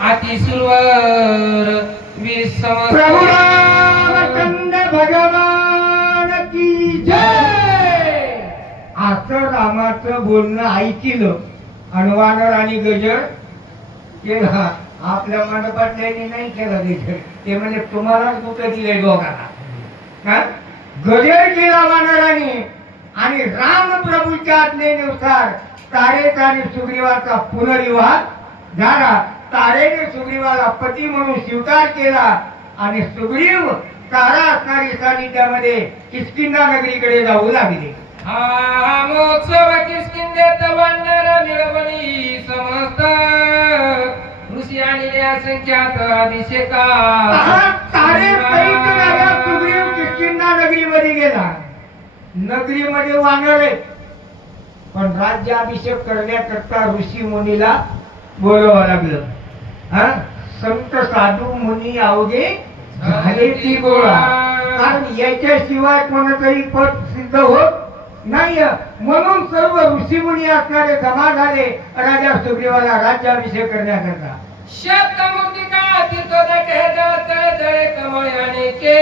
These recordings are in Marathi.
अति सुरवर प्रभु रामचंद्र भगवान की जय. असं रामाचं बोलणं ऐकलं आणि वानर आणि गजर केला. आपल्या मंडपातल्याने नाही केला गजर. ते म्हणजे तुम्हालाच कुठं दिले दोघांना. गजर केला वानराने आणि रामप्रभूच्या आज्ञेनुसार तारेचा आणि सुग्रीवाचा पुनर्विवाह झाला. तारेने सुग्रीवाला पती म्हणून स्वीकार केला आणि सुग्रीव तारा असणारी सानिध्यामध्ये किष्किंधा नगरीकडे जाऊ लागले. हा महोत्सव किष्किंधेत वानर मिळवणी समस्त ऋषी आणि संख्यात अभिषेका. तारे पैक झाल्या. सुग्रीव किष्किंधा नगरीमध्ये गेला. नगरीमध्ये वानर आहेत पण राज्याभिषेक करण्याकरता ऋषी मुनीला बोलवावं लागलं. संत साधू मुनी अवघे झाले ती गोळा. कारण याच्याशिवाय कोणाचंही पद सिद्ध होत नाही. म्हणून सर्व ऋषी मुनी असणारे जमा झाले राजा सुग्रीवाला राज्याभिषेक करण्याकरता. शब्द मूर्तिका तीर्थोद के जय जय कमयाने के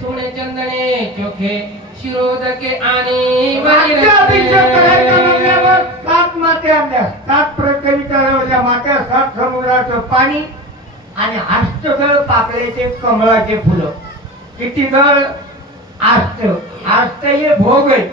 सोने चंदने चोखे शिरोदके आणि राज्याभिषेक करायचा म्हणल्यावर 7 मात्या आणल्या. 7 प्रकरी तळवल्या मात्या, 7 समुद्राचं पाणी आणि अष्टदळ पाकळ्याचे कमळाचे फुलं. किती दळ? अष्ट. अष्ट हे भोग आहे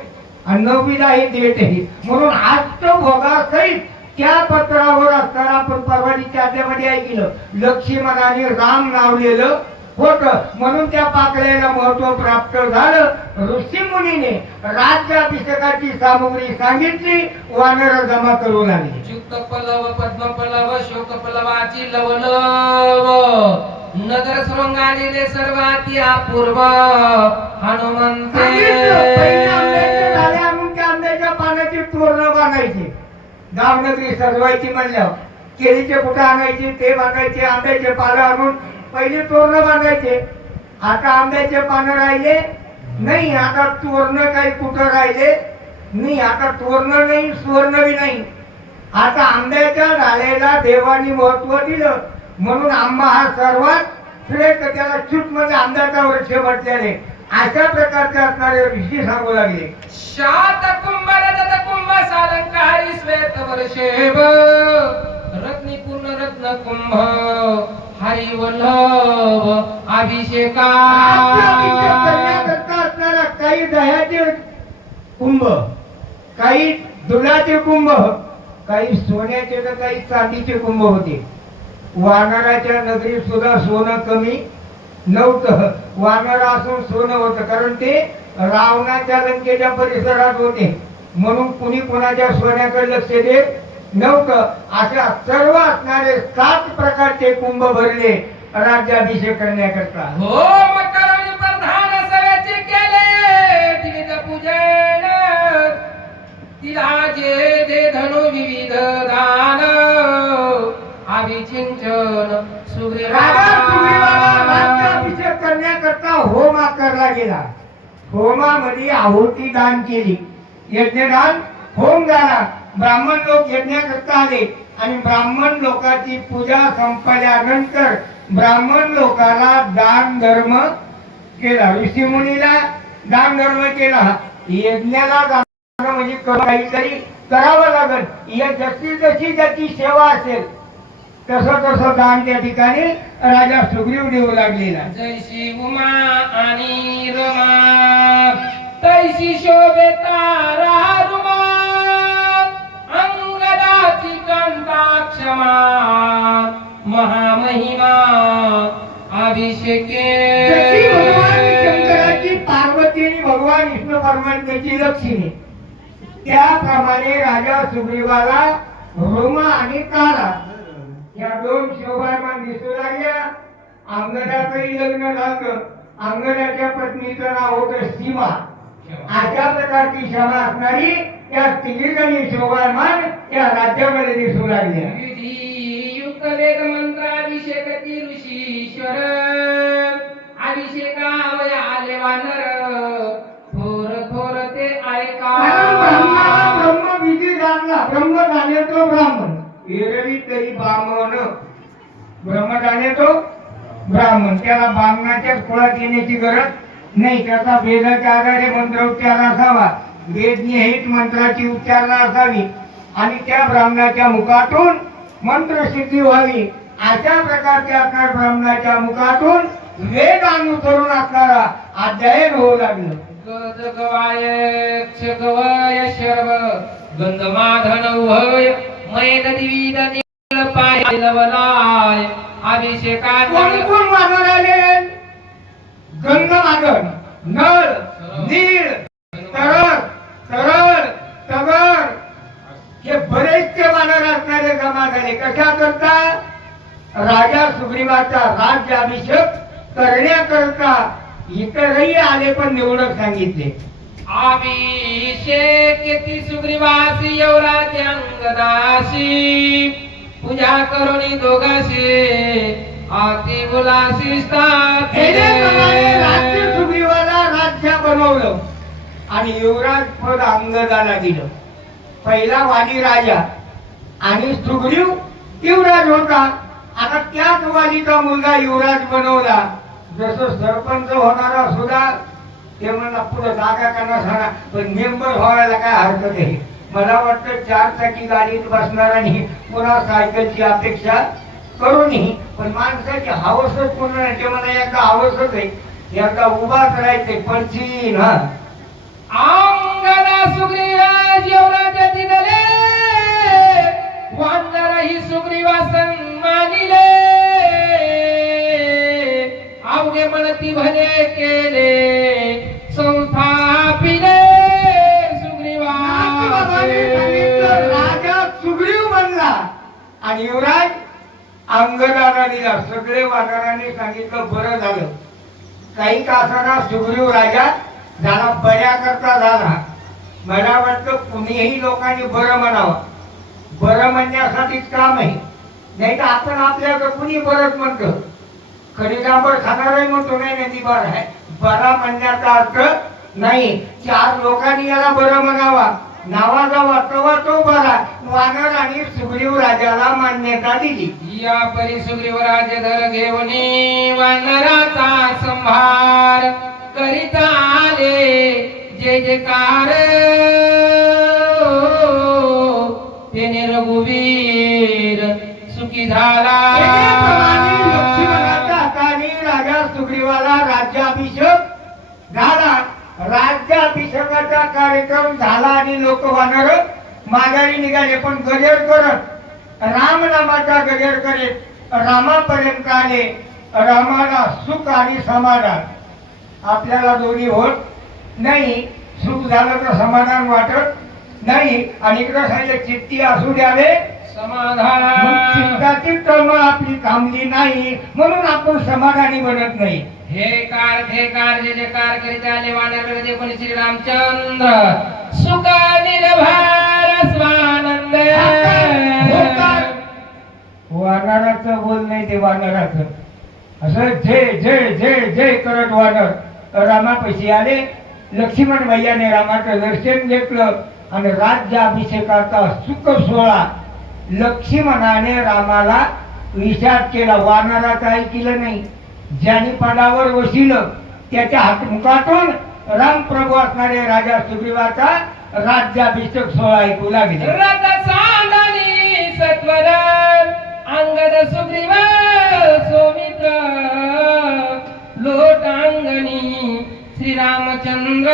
आणि 9वीला हे देठ आहे. म्हणून अष्टभोगासहित त्या पत्रावर असताना आपण परवाडीच्या अध्यामध्ये ऐकलं लक्ष्मणाने राम नावलेलं होत. म्हणून त्या पाकळ्याला महत्व प्राप्त झालं. ऋषी मुनीने राज्याभिषेकाची सामुग्री सांगितली. वानर जमा करू लागले. चित्त पल्लव पद्म पल्लव शोक पल्लवाची लवलव नगर सुरंगालेले सर्वाती अपूर्व हनुमंते. आणून त्या आंब्याच्या पानाची तोरणं बांधायची. गावनगरी सजवायची म्हणल्यावर केळीचे फुटं आणायची, ते बांधायचे. आंब्याचे पानं आणून पहिले तोरण बांधायचे. आता आंब्याचे पानं राहिले नाही. आता तोरण काही कुठं राहिले नाही. आता तोरण नाही, सुवर्ण बी नाही. आता आंब्याच्या झालेला देवानी महत्व दिलं म्हणून आंबा हा सर्वात श्रेष्ठ. त्याला चूट म्हणजे आंब्याचा वृक्ष म्हटल्याने अशा प्रकारचे असणारे ऋषी सांगू लागले. शात कुंभ रजत कुंभ सालंकारी श्वेत वर्षेव रत्नी पूर्ण रत्न कुंभ हरी वल्लभ अभिषेका. असणारा काही दह्याचे कुंभ, काही दुधाचे कुंभ, काही सोन्याचे तर काही चांदीचे कुंभ होते. वानराच्या नगरीत सुद्धा सोनं कमी नव्हतं. वानर असून सोनं होतं कारण ते रावणाच्या लंकेच्या परिसरात होते. म्हणून कुणी कोणाच्या सोन्याकडे लक्ष देत नव्हतं. अशा सर्व असणारे 7 प्रकारचे कुंभ भरले राज्याभिषेक करण्याकरता. हो मकरणी प्रधान सवेचे केले विविध पूजन तिला जे दे धनु विविध दान अभिचिंचन सुग्रीवाला राज्याभिषेक करण्याकरता होम आकारला गेला. होमामध्ये आहुती दान केली. यज्ञदान होम झाला. ब्राह्मण लोक यज्ञाकरता आले आणि ब्राह्मण लोकांची पूजा संपल्यानंतर ब्राह्मण लोकांना दान धर्म केला. ऋषी मुनीला दान धर्म केला. यज्ञाला जाणं म्हणजे काहीतरी करावं लागल. जशी जशी ज्याची सेवा असेल तसं तसं दान त्या ठिकाणी राजा सुग्रीव देऊ लागलेला. जैसी उमा आणि रमा तैसी शोभे तारा रुमा अंगदाची कंटाक्षमा महामहिमा अभिषेके. जशी भगवान शंकराची पार्वती आणि भगवान विष्णू परमात्म्याची लक्ष्मी त्याप्रमाणे राजा सुग्रीवाला रोमा आणि तारा या 2 शोभायमान दिसू लागल्या. अंगदाचंही लग्न झालं. अंगदाच्या पत्नीचं नाव होतं सीमा. अशा प्रकारची क्षमा असणारी या तिघीजणी शोभायमान या राज्यामध्ये दिसू लागल्या. युक्त वेद मंत्राभिषेकती ऋषीश्वर अभिषेकावया आले वानर थोर थोर ते ऐका. ब्रह्म विधी जाणला. ब्रह्म जाणे तो ब्राह्मण एरवी तरी बामण ब्रह्मदाने तो ब्राह्मण, त्याला बामणाच्याच कुळात येण्याची गरज नाही. त्याचा वेदाच्या आधारे मंत्र उच्चार असावा, वेदनिहित मंत्राची उच्चारणा असावी आणि त्या ब्राह्मणाच्या मुखातून मंत्रसिद्धी व्हावी. अशा प्रकारच्या असणार ब्राह्मणाच्या मुखातून वेद अनुसरून असणारा अध्ययन होऊ लागलं. गज गवाय क्षगवाय शर्व गंधमाधन उभय मैद दिविद नीळ पाय लवलाय अभिषेकात कोण कोण वानर आले? गंधमाधन, नळ, नीळ, तरळ, तरळ, तगर हे बरेचसे वानर असणारे जमा झाले. कशा करता? राजा सुग्रीवाचा राज्याभिषेक करण्याकरता. इतरही आले पण निवडक सांगितले. अभिषेक येती सुग्रीवासी युवराज अंगदासी पूजा करुणी दोघाशी आती मुलाशी त्याप्रमाणे राज्य सुग्रीवाला राज्य बनवलं आणि युवराज पद अंगदाला दिलं. पहिला वाली राजा आणि सुग्रीव युवराज होता. आता त्याच वालीचा मुलगा युवराज बनवला. जसं सरपंच होणारा सुद्धा ते म्हणला पुढे जागा करणार सांगा, पण मेंबर व्हायला काय हरकत आहे. मला वाटतं 4 चाकी गाडीत बसणाऱ्यांनी पुन्हा सायकलची अपेक्षा करूनही, पण माणसाची हवसच पूर्ण नाही. ते मला एकदा हवसच आहे, एकदा उभाच राहायचे पडची ना. अंगदा सुग्रीवास युवराज दिनले वानर ही सुग्रीवासन मानिले आवडे म्हणती भले केले संस्थापिले नाथबाबांनी सांगितलं, राजा सुग्रीव बनला आणि युवराज अंगदाला दिला. सगळे वानरांनी सांगितलं बरं झालं. काही तासांना सुग्रीव राजा झाला, बऱ्या करता झाला. मला वाटतं कुणीही लोकांनी बरं म्हणावं. बरं म्हणण्यासाठीच काम आहे, नाही तर आपण आपल्याकडं कुणी बरंच म्हणतो. खडीगांबर खाणारही म्हणतो नाही नदी बरं आहे. बरा म्हणण्याचा अर्थ नाही. 4 लोकांनी याला बरं म्हणावा, नावा जावा तेव्हा तो बरा. वानर आणि सुग्रीव राजाला मान्यता दिली. या परी सुग्रीव राज धर घेऊनी वानराचा संभार करीता आले जे जयकार तेने रघुवीर सुखी झाला. त्याप्रमाणे लक्ष्मणाच्या हाताने राजा सुग्रीवाला राज्याभिषेक झाला. राज्याभिषेकाचा कार्यक्रम झाला आणि लोक वानर माघारी निघाले. पण गजर करत राम नामाचा गजर करीत रामापर्यंत आले. रामाला सुख आणि समाधान. आपल्याला दोन्ही होत नाही. सुख झालं तर समाधान वाटत नाही. आणि इकडं सांगितलं चित्ती असू द्यावे समाधान. मग चित्ताची तळमळ आपली थांबली नाही म्हणून आपण समाधानी बनत नाही. हे कार जे जे कार करीत आले वानर रघुवीर कोणी श्री रामचंद्र सुख निर्भर स्वानंद. वानराचं बोल नाही ते वानराचं. असं जय जय जय जय करत वानर रामापाशी आले. लक्ष्मण भैयाने रामाचं दर्शन घेतलं आणि राज्याभिषेकाचा सुख सोहळा लक्ष्मणाने रामाला विचार केला. वानराचं ऐकलं नाही. ज्याने पदावर बसिलं त्याच्या हातमुखातून रामप्रभू असणारे राजा सुग्रीवाचा राज्याभिषेक सोहळा ऐकू लागले. रथ सांडणी सत्वर अंगद सुग्रीव सौमित्र लोटांगणी श्रीरामचंद्र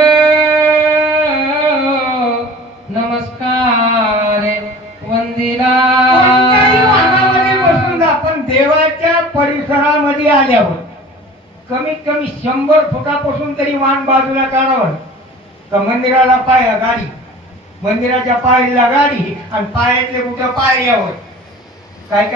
नमस्कार वंदिला. कोणत्याही वाहनामध्ये बसून आपण देवाच्या परिसरामध्ये आल्यावर कमीत कमी 100 फुटापासून तरी वाहन बाजूला काढावं. का मंदिराला पाय गाडी, मंदिराच्या पायरीला गाडी आणि पायातले कुठं पायऱ्यावर काय काय